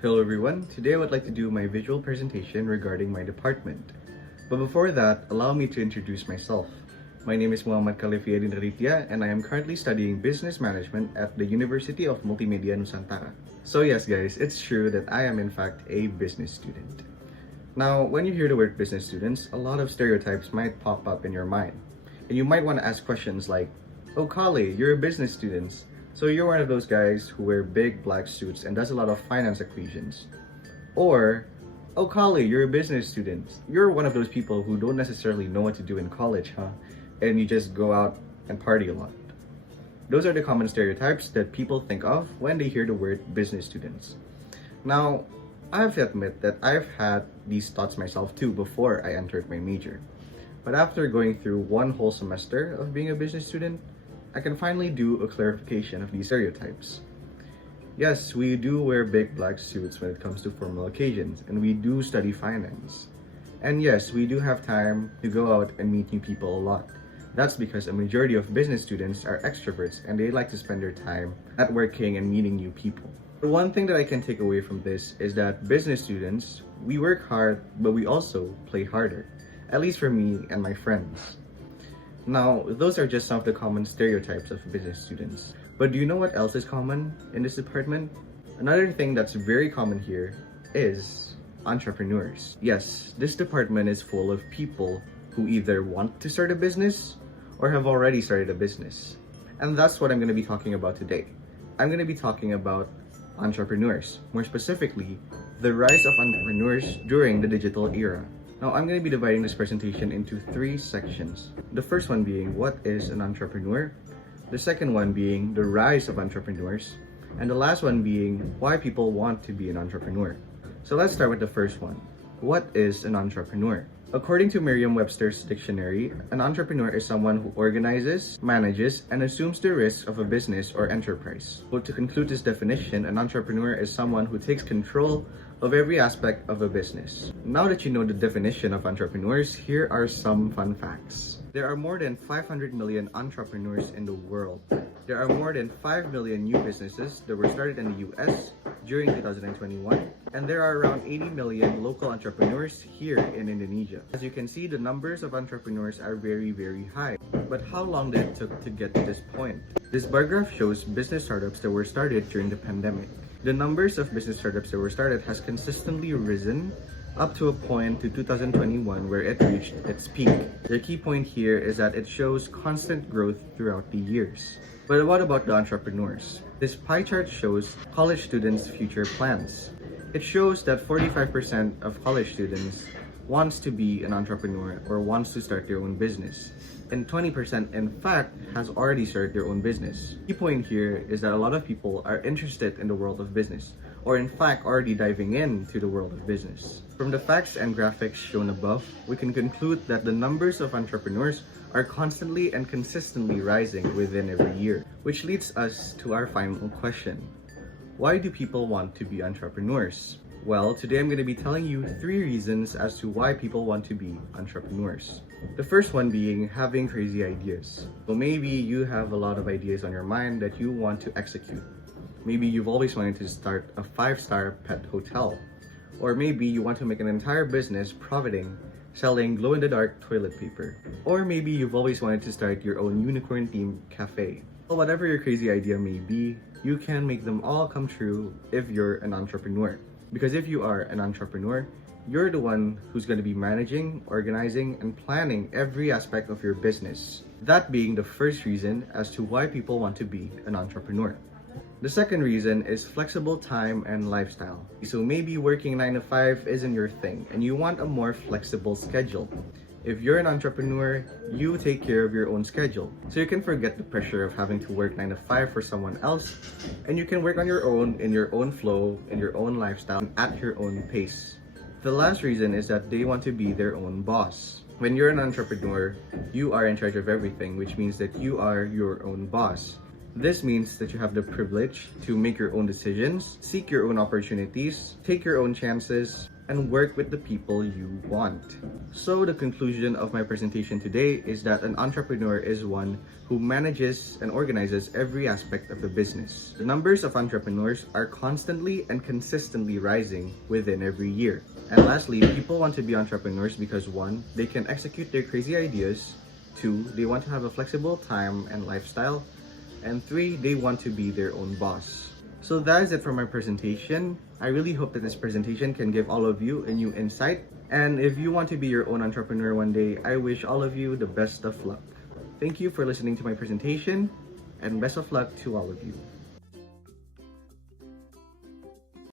Hello everyone, today I would like to do my visual presentation regarding my department. But before that, allow me to introduce myself. My name is Kalevi Aydin Radithya and I am currently studying business management at the University of Multimedia Nusantara. So yes guys, it's true that I am in fact a business student. Now, when you hear the word business students, a lot of stereotypes might pop up in your mind. And you might want to ask questions like, "Oh Kale, you're a business student. So you're one of those guys who wear big black suits and does a lot of finance equations." Or, "Oh Kale, you're a business student. You're one of those people who don't necessarily know what to do in college, huh? And you just go out and party a lot." Those are the common stereotypes that people think of when they hear the word business students. Now, I have to admit that I've had these thoughts myself too before I entered my major. But after going through one whole semester of being a business student, I can finally do a clarification of these stereotypes. Yes, we do wear big black suits when it comes to formal occasions, and we do study finance. And yes, we do have time to go out and meet new people a lot. That's because a majority of business students are extroverts and they like to spend their time networking and meeting new people. The one thing that I can take away from this is that business students, we work hard, but we also play harder. At least for me and my friends. Now, those are just some of the common stereotypes of business students. But do you know what else is common in this department? Another thing that's very common here is entrepreneurs. Yes, this department is full of people who either want to start a business or have already started a business. And that's what I'm going to be talking about today. I'm going to be talking about entrepreneurs. More specifically, the rise of entrepreneurs during the digital era. Now, I'm going to be dividing this presentation into 3 sections. The first one being, what is an entrepreneur? The second one being, the rise of entrepreneurs. And the last one being, why people want to be an entrepreneur. So let's start with the first one. What is an entrepreneur? According to Merriam-Webster's dictionary, an entrepreneur is someone who organizes, manages, and assumes the risks of a business or enterprise. So to conclude this definition, an entrepreneur is someone who takes control of every aspect of a business. Now that you know the definition of entrepreneurs, here are some fun facts. There are more than 500 million entrepreneurs in the world. There are more than 5 million new businesses that were started in the US during 2021, and there are around 80 million local entrepreneurs here in Indonesia. As you can see, the numbers of entrepreneurs are very, very high. But how long did it take to get to this point? This bar graph shows business startups that were started during the pandemic. The numbers of business startups that were started has consistently risen up to a point to 2021 where it reached its peak. The key point here is that it shows constant growth throughout the years. But what about the entrepreneurs? This pie chart shows college students' future plans. It shows that 45% of college students wants to be an entrepreneur or wants to start their own business. And 20% in fact has already started their own business. The key point here is that a lot of people are interested in the world of business, or in fact already diving into the world of business. From the facts and graphics shown above, we can conclude that the numbers of entrepreneurs are constantly and consistently rising within every year. Which leads us to our final question. Why do people want to be entrepreneurs? Well, today I'm going to be telling you 3 reasons as to why people want to be entrepreneurs. The first one being having crazy ideas. So maybe you have a lot of ideas on your mind that you want to execute. Maybe you've always wanted to start a 5-star pet hotel. Or maybe you want to make an entire business profiting selling glow-in-the-dark toilet paper. Or maybe you've always wanted to start your own unicorn-themed cafe. Well, whatever your crazy idea may be, you can make them all come true if you're an entrepreneur. Because if you are an entrepreneur, you're the one who's going to be managing, organizing, and planning every aspect of your business. That being the first reason as to why people want to be an entrepreneur. The second reason is flexible time and lifestyle. So maybe working 9 to 5 isn't your thing and you want a more flexible schedule. If you're an entrepreneur, you take care of your own schedule. So you can forget the pressure of having to work 9 to 5 for someone else, and you can work on your own, in your own flow, in your own lifestyle, at your own pace. The last reason is that they want to be their own boss. When you're an entrepreneur, you are in charge of everything, which means that you are your own boss. This means that you have the privilege to make your own decisions, seek your own opportunities, take your own chances, and work with the people you want. So the conclusion of my presentation today is that an entrepreneur is one who manages and organizes every aspect of the business. The numbers of entrepreneurs are constantly and consistently rising within every year. And lastly, people want to be entrepreneurs because 1, they can execute their crazy ideas, 2, they want to have a flexible time and lifestyle, and 3, they want to be their own boss. So that is it for my presentation. I really hope that this presentation can give all of you a new insight. And if you want to be your own entrepreneur one day, I wish all of you the best of luck. Thank you for listening to my presentation, and best of luck to all of you.